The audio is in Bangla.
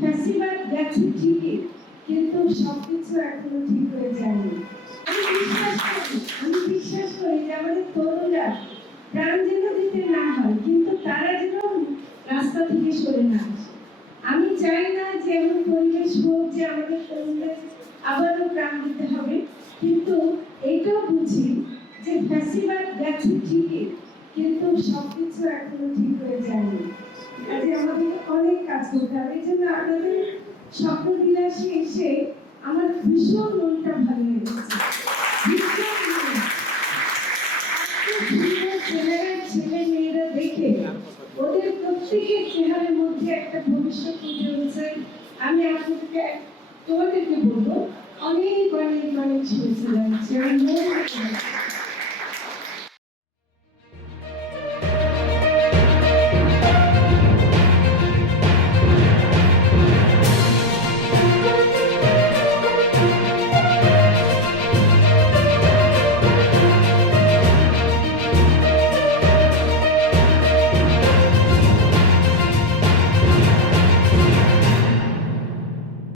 ফ্যাসিবাদ গেছে ঠিকই, কিন্তু সবকিছু এখনো ঠিক হয়ে যায়নি। আমি বিশ্বাস করি যে আমাদের তরুণরা প্রাণ যেন দিতে না হয়, কিন্তু তারা যেন রাস্তা থেকে সরে না আসে। আমি চাই না যে এমন পরিবেশ হোক যে আমাদের তরুণদের আবারও প্রাণ দিতে হবে, কিন্তু এইটাও বুঝি যে ফ্যাসিবাদ গেছে ঠিকই, কিন্তু সবকিছু এখনো ঠিক হয়ে যায়নি। কাজে আমাদের অনেক কাজ করতে হবে। এই জন্য আপনাদের স্বপ্ন বিলাসে এসে আমার ভীষণ মনটা ভালো লেগেছে। ছেলে মেয়েরা দেখে ওদের প্রত্যেকের চেহারার মধ্যে একটা ভবিষ্যৎ ফুটে উঠেছে। আমি আপনাদেরকে তোমাদেরকে বলবো অনেক অনেক অনেক শুভেচ্ছা জানাচ্ছি।